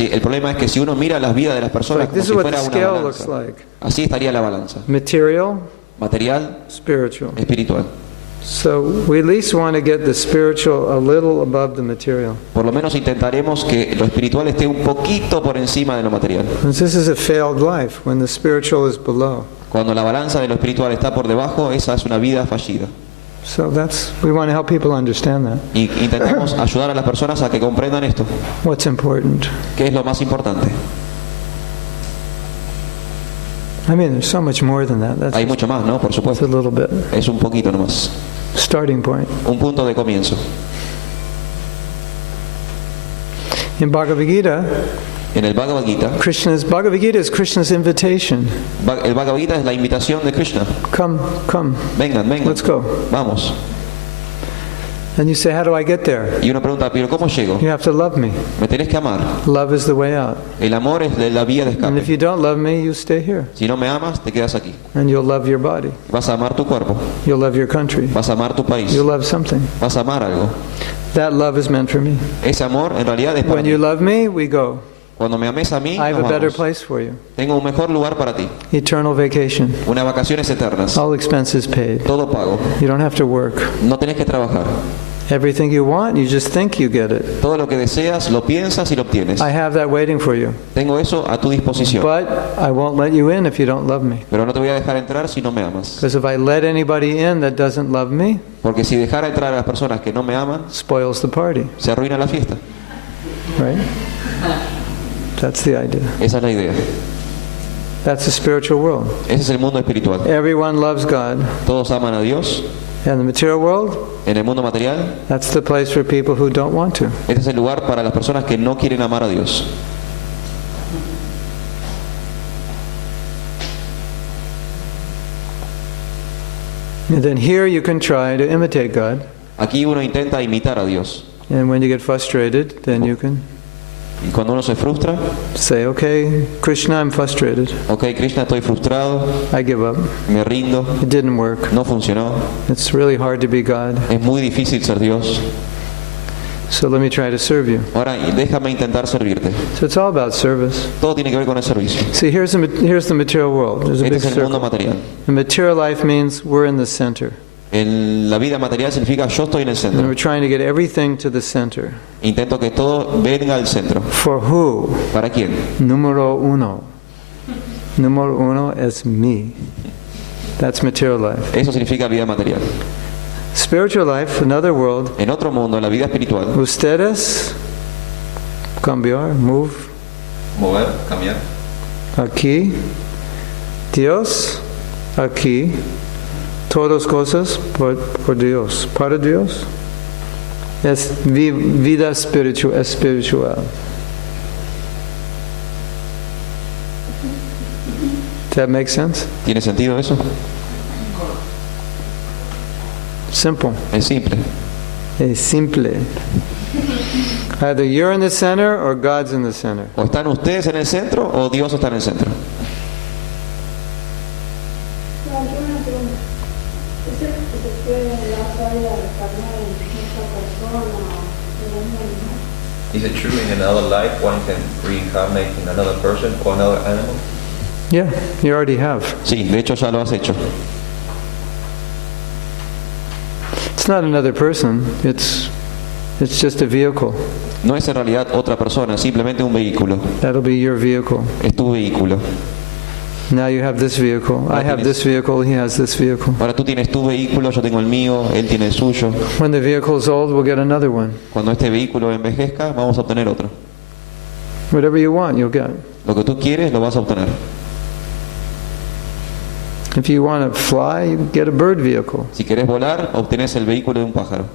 Sí, el problema es que si uno mira las vidas de las personas Like, como this si is what the fuera una scale looks balanza, like. así estaría la balanza. Material, Material, spiritual. espiritual. So we at least want to get the spiritual a little above the material. Por lo menos intentaremos que lo espiritual esté un poquito por encima de lo material. And this is a failed life when the spiritual is below. Cuando la balanza de lo espiritual está por debajo, esa es una vida fallida. So we want to help people understand that. Y intentamos ayudar a las personas a que comprendan esto. What's important? ¿Qué es lo más importante? I mean, there's so much more than that. Hay mucho más, ¿no? Por That's a supuesto. little bit. Es un poquito nomás. Starting point. Un punto de comienzo. In Bhagavad Gita, En el Bhagavad Gita, Bhagavad Gita is Krishna's invitation. el Bhagavad Gita es la invitación de Krishna. Come, come, Vengan, vengan. let's go. Vamos. And you say, how do I get there? Y uno pregunta, ¿pero cómo llego? You have to love me. Me tenés que amar. Love is the way out. El amor es la vía de And if escape. you don't love me, you stay here. Si no me amas, te quedas aquí. And you'll love your body. Vas a amar tu cuerpo. You'll love your country. Vas a amar tu país. You'll love something. Vas a amar algo. That love is meant for me. Ese amor en realidad es para When mí. you love me, we go. Cuando me ames a mí, I have nos a better vamos. place for you. Tengo un mejor lugar para ti. Eternal vacation. Unas vacaciones eternas. All expenses paid. Todo pago. You don't have to work. No tenés que trabajar. Everything you want, you just think you get it. Todo lo que deseas, lo piensas y lo obtienes. I have that waiting for you. Tengo eso a tu disposición. But I won't let you in if you don't love me. Pero no te voy a dejar entrar si no me amas. Because if I let anybody in that doesn't love me, Porque si dejara entrar a las personas que no me aman, spoils the party. se arruina la fiesta. Right? That's the idea. Esa es la idea. That's the spiritual world. Ese es el mundo espiritual. Everyone loves God. Todos aman a Dios. And the material world, En el mundo material, that's the place for people who don't want to. este es el lugar para las personas que no quieren amar a Dios. And then here you can try to imitate God. Aquí uno intenta imitar a Dios. And when you get frustrated, then you can Y cuando uno se frustra, say, okay, Krishna, I'm frustrated. ok, Krishna, estoy frustrado, I give up. me rindo, It didn't work. no funcionó, It's really hard to be God. es muy difícil ser Dios. So let me try to serve you. Ahora, déjame intentar servirte. So it's all about service. Todo tiene que ver con el servicio. See, here's the material world. There's a Este big es el mundo circle. material. The material life means we're in the center. En la vida material significa yo estoy en el And centro. we're trying to get everything to the center. Intento que todo venga al centro. For who? ¿Para quién? Número uno. Número uno es me. That's material life. Eso significa vida material. Spiritual life, another world. En otro mundo, en la vida espiritual, Ustedes, cambiar, move. mover, cambiar. Aquí. Dios, aquí. Todas cosas por Dios. Para Dios. Es vida espiritual. Does that make sense? ¿Tiene sentido eso? Simple. Es simple. Es simple. Either you're in the center or God's in the center. O están ustedes en el centro o Dios está en el centro. Is it true in another life one can reincarnate in another person or another animal? Yeah, you already have. Sí, de hecho ya lo has hecho. It's not another person. It's just a vehicle. No es en realidad otra persona, simplemente un vehículo. That'll be your vehicle. Es tu vehículo. Now you have this vehicle. I have this vehicle. He has this vehicle. Ahora tú tienes tu vehículo, yo tengo el mío, él tiene el suyo. When the vehicle is old, we'll get another one. Cuando este vehículo envejezca, vamos a obtener otro. Whatever you want, you'll get. Lo que tú quieres, lo vas a obtener. If you want to fly, you get a bird vehicle. Si querés volar, obtenés el vehículo de un pájaro.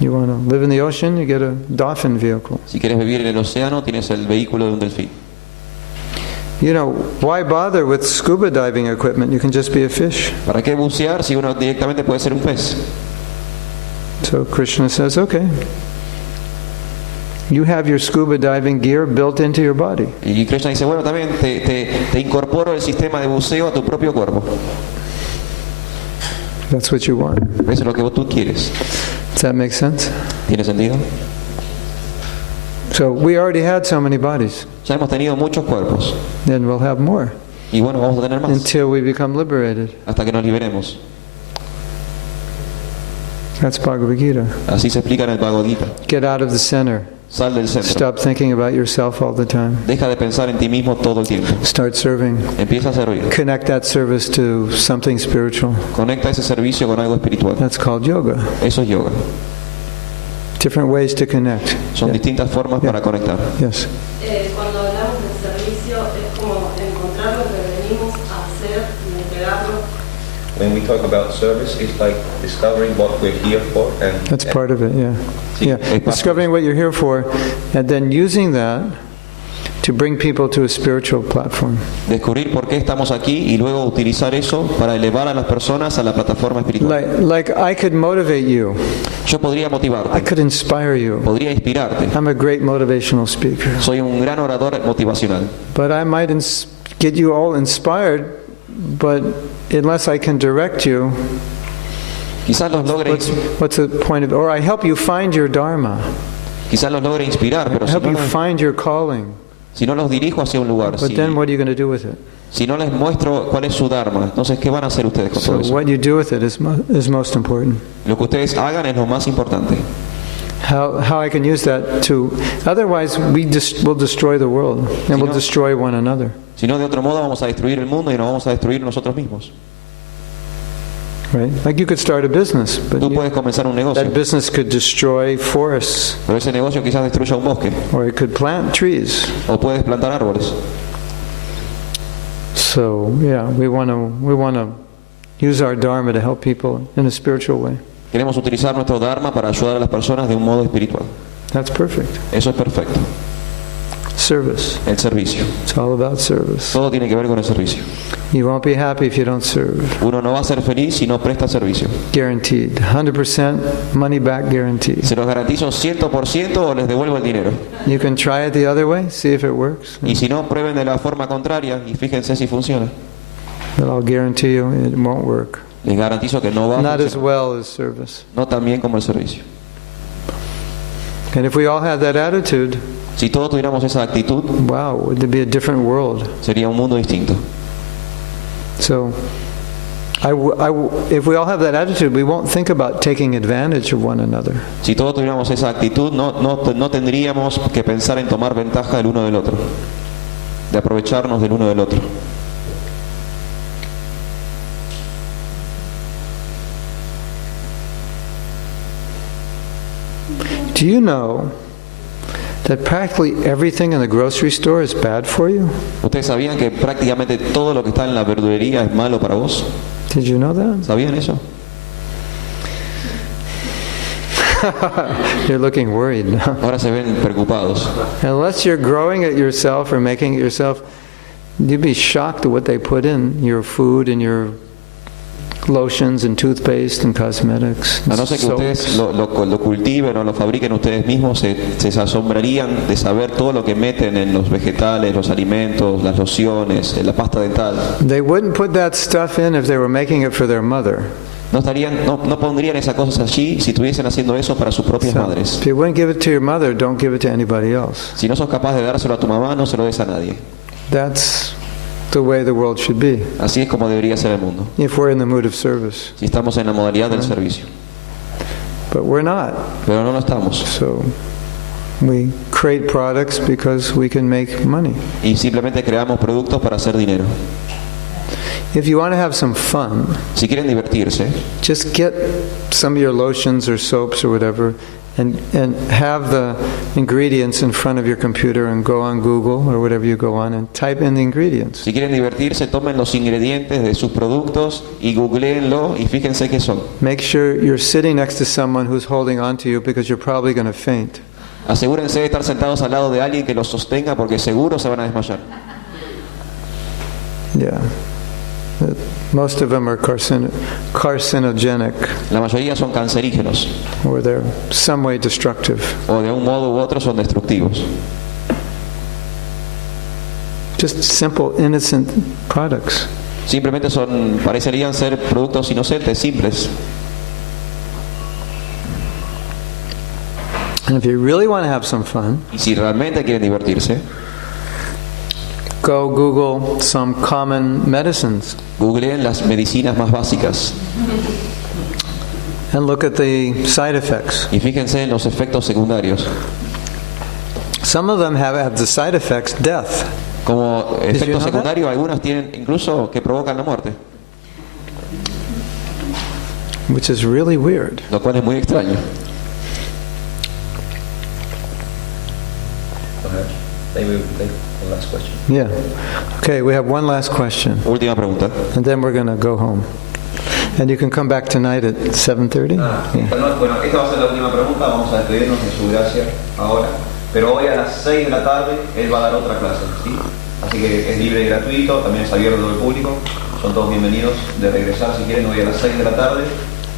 You want to live in the ocean, you get a dolphin vehicle. Si querés vivir en el océano, tienes el vehículo de un delfín. You know, why bother with scuba diving equipment? You can just be a fish. ¿Para qué bucear si uno directamente puede ser un pez? So Krishna says, okay. You have your scuba diving gear built into your body. Y Krishna dice, bueno, también te incorporo el sistema de buceo a tu propio cuerpo. That's what you want. Eso es lo que tú quieres. Does that make sense? ¿Tiene sentido? So we already had so many bodies, Ya hemos tenido muchos cuerpos. then we'll have more Y bueno, vamos a tener más. until we become liberated. Hasta que nos liberemos. That's Bhagavad Gita. Así se explica en el Bhagavad Gita. Get out of the center. Sal del centro. Stop thinking about yourself all the time. Deja de pensar en ti mismo todo el tiempo. Start serving. Empieza a servir. Connect that service to something spiritual. Conecta ese servicio con algo espiritual. That's called yoga. Eso es yoga. Different ways to connect. Son Yeah. distintas formas Yeah. para conectar. Yes. Cuando hablamos de servicio es como encontrar lo que venimos a hacer y entregarlo. When we talk about service, it's like discovering what we're here for and That's part of it, yeah. Sí, Yeah. es parte. Discovering what you're here for and then using that to bring people to a spiritual platform. Descubrir por qué estamos aquí y luego utilizar eso para elevar a las personas a la plataforma espiritual. Like I could motivate you. Yo podría I motivarte, could inspire you. podría inspirarte. I'm a great motivational speaker. Soy un gran orador motivacional. But I might get you all inspired, but unless I can direct you, Quizás los logre, what's the point of, or I help you find your dharma. quizás los logre inspirar, pero I help you si find your calling. no los dirijo hacia un lugar, But then what are you going to do with it? si no les muestro cuál es su dharma, entonces ¿qué van a hacer ustedes con So todo eso? what you do with it is most important. Lo que ustedes hagan es lo más importante. How I can use that to, otherwise we'll destroy the world and we'll destroy one another. Si no, de otro modo vamos a destruir el mundo y nos vamos a destruir nosotros mismos. Right? Like you could start a business, but Tú puedes comenzar un negocio, that business could destroy forests, pero ese negocio quizás destruya un bosque, or it could plant trees. o puedes plantar árboles. So yeah, we want to use our dharma to help people in a spiritual way. Queremos utilizar nuestro dharma para ayudar a las personas de un modo espiritual. That's perfect. Eso es perfecto. Service. El servicio. It's all about service. Todo tiene que ver con el servicio. You won't be happy if you don't serve. Uno no va a ser feliz si no presta servicio. Guaranteed. 100% money back guarantee. Se los garantizo 100% o les devuelvo el dinero. You can try it the other way, see if it works. Y si no, prueben de la forma contraria y fíjense si funciona. But I'll guarantee you it won't work. Les garantizo que no va a Not as funcionar. well as service. No tan bien como el servicio. And if we all had that attitude, Si todos tuviéramos esa actitud, wow, would it be a different world? sería un mundo distinto. So, if we all have that attitude, we won't think about taking advantage of one another. Si todos tuviéramos esa actitud, no tendríamos que pensar en tomar ventaja del uno del otro, de aprovecharnos del uno del otro. Do you know that practically everything in the grocery store is bad for you? ¿Ustedes sabían que prácticamente todo lo que está en la verdulería es malo para vos? Did you know that? ¿Sabían eso? You're looking worried now. Ahora se ven preocupados. Unless you're growing it yourself or making it yourself, you'd be shocked at what they put in your food and your lotions and toothpaste and cosmetics. A no ser que ustedes soaps. lo cultiven o lo fabriquen ustedes mismos, se asombrarían de saber todo lo que meten en los vegetales, los alimentos, las lociones, en la pasta dental. They wouldn't put that stuff in if they were making it for their mother. No pondrían esas cosas allí si estuviesen haciendo eso para sus propias So, madres. if you wouldn't give it to your mother, don't give it to anybody else. Si no sos capaz de dárselo a tu mamá, no se lo des a nadie. That's the way the world should be, Así es como debería ser el mundo, if we're in the mood of service. si estamos en la modalidad del servicio. But we're not. Pero no lo estamos. So we create products because we can make money. Y simplemente creamos productos para hacer dinero. If you want to have some fun, Si quieren divertirse, just get some of your lotions or soaps or whatever and have the ingredients in front of your computer and go on Google or whatever you go on and type in the ingredients. si quieren divertirse, tomen los ingredientes de sus productos y googleenlo y fíjense qué son. Make sure you're sitting next to someone who's holding on to you because you're probably going to faint. Asegúrense de estar sentados al lado de alguien que los sostenga porque seguro se van a desmayar. Yeah. Most of them are carcinogenic, La mayoría son cancerígenos or they're some way destructive. o de un modo u otro son destructivos. Just simple, innocent products. Simplemente parecerían ser productos inocentes, simples. And if you really want to have some fun, Y si realmente quieren divertirse, go Google some common medicines googleen las medicinas más básicas and look at the side effects. y fíjense en los efectos secundarios. Some of them have the side effects death. Como you efecto know that? secundario, algunas tienen incluso que provocan la muerte, Which is really weird. lo cual es muy extraño. Go ahead. Maybe we can take the last question. Yeah. Okay, we have one last question, Última pregunta. and then we're going to go home. And you can come back tonight at 7:30. Bueno, esta va a ser la última pregunta, vamos a despedirnos de su gracia ahora. Pero hoy a las 6 de la tarde él va a dar otra clase, ¿sí? Así que es libre y gratuito, también es abierto al público. Son todos bienvenidos de regresar si quieren hoy a las 6 de la tarde.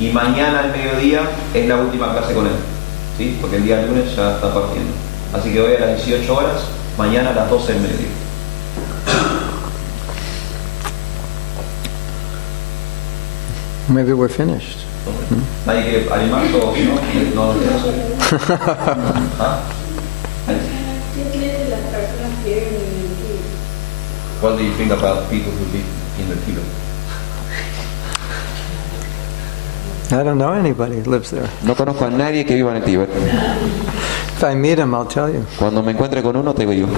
Y mañana al mediodía es la última clase con él, ¿sí? Porque el día lunes ya está partiendo. Así que hoy a las 18 horas, mañana a las 12 del mediodía. Maybe we're finished. ¿Nadie quiere animar o no? No, ¿Ah? What do you think about people who live in the Tibet? I don't know anybody who lives there. No conozco a nadie que viva en el Tíbet. If I meet him, I'll tell you. Cuando me encuentre con uno, te digo.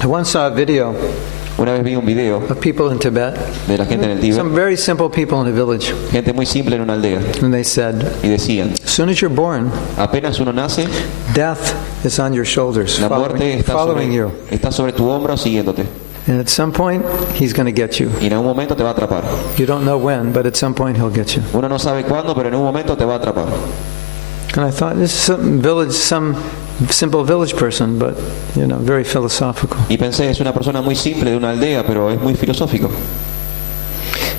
I once saw a video Una vez vi un video of people in Tibet, de la gente en el Tíbet, some very simple people in a village, gente muy simple en una aldea, and they said, y decían, as soon as you're born, apenas uno nace, death is on your shoulders, la muerte following you. está sobre tu hombro siguiéndote. And at some point, he's going to get you. Y en algún momento te va a atrapar. You don't know when, but at some point he'll get you. Uno no sabe cuándo, pero en un momento te va a atrapar. And I thought, this is some simple village person, but, very philosophical. Y pensé, es una persona muy simple de una aldea, pero es muy filosófico.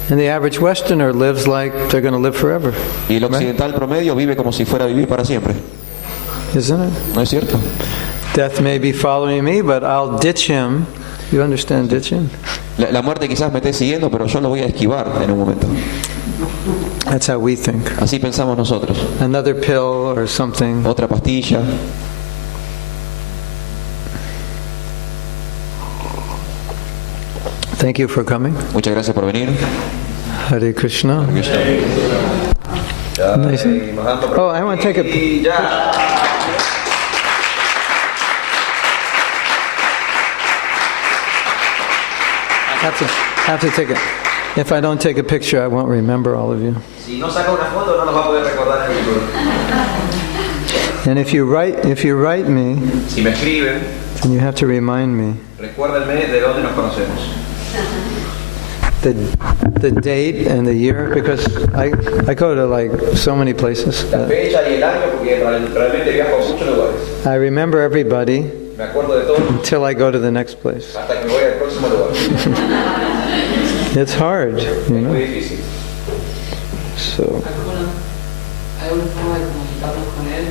And the average Westerner lives like they're going to live forever. Y el occidental promedio vive como si fuera a vivir para siempre. Isn't it? ¿No es cierto? Death may be following me, but I'll ditch him. You understand ditching? La muerte quizás me esté siguiendo, pero yo lo voy a esquivar en un momento. That's how we think. Así pensamos nosotros. Another pill or something. Otra pastilla. Thank you for coming. Muchas gracias por venir. Hare Krishna. Nice. Oh, I want to take a... Have to take it. If I don't take a picture, I won't remember all of you. Si no saca una foto, no nos va a poder recordar en el futuro. And if you write me, Si me escriben, then you have to remind me recuérdenme de dónde nos conocemos. the date and the year, because I go to like so many places. La fecha y el año, porque realmente viajo a muchos lugares. I remember everybody Me acuerdo de todo until I go to the next place. hasta que me voy al próximo lugar. It's hard, Muy difícil. So ¿Hay una forma de comunicarnos con él?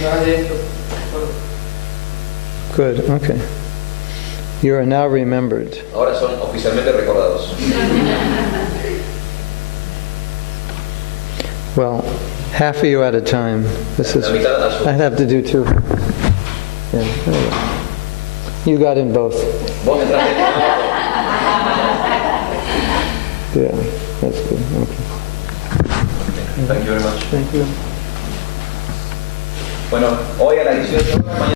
Yo haré esto. good. Okay. You are now remembered. Ahora son oficialmente recordados. Well, half of you at a time. This is. La mitad a su. I'd have to do two. Yeah. Anyway. You got in both. Vos entraste en Yeah, that's good. Okay. Thank you very much. Thank you. Bueno, hoy a las 18 horas, mañana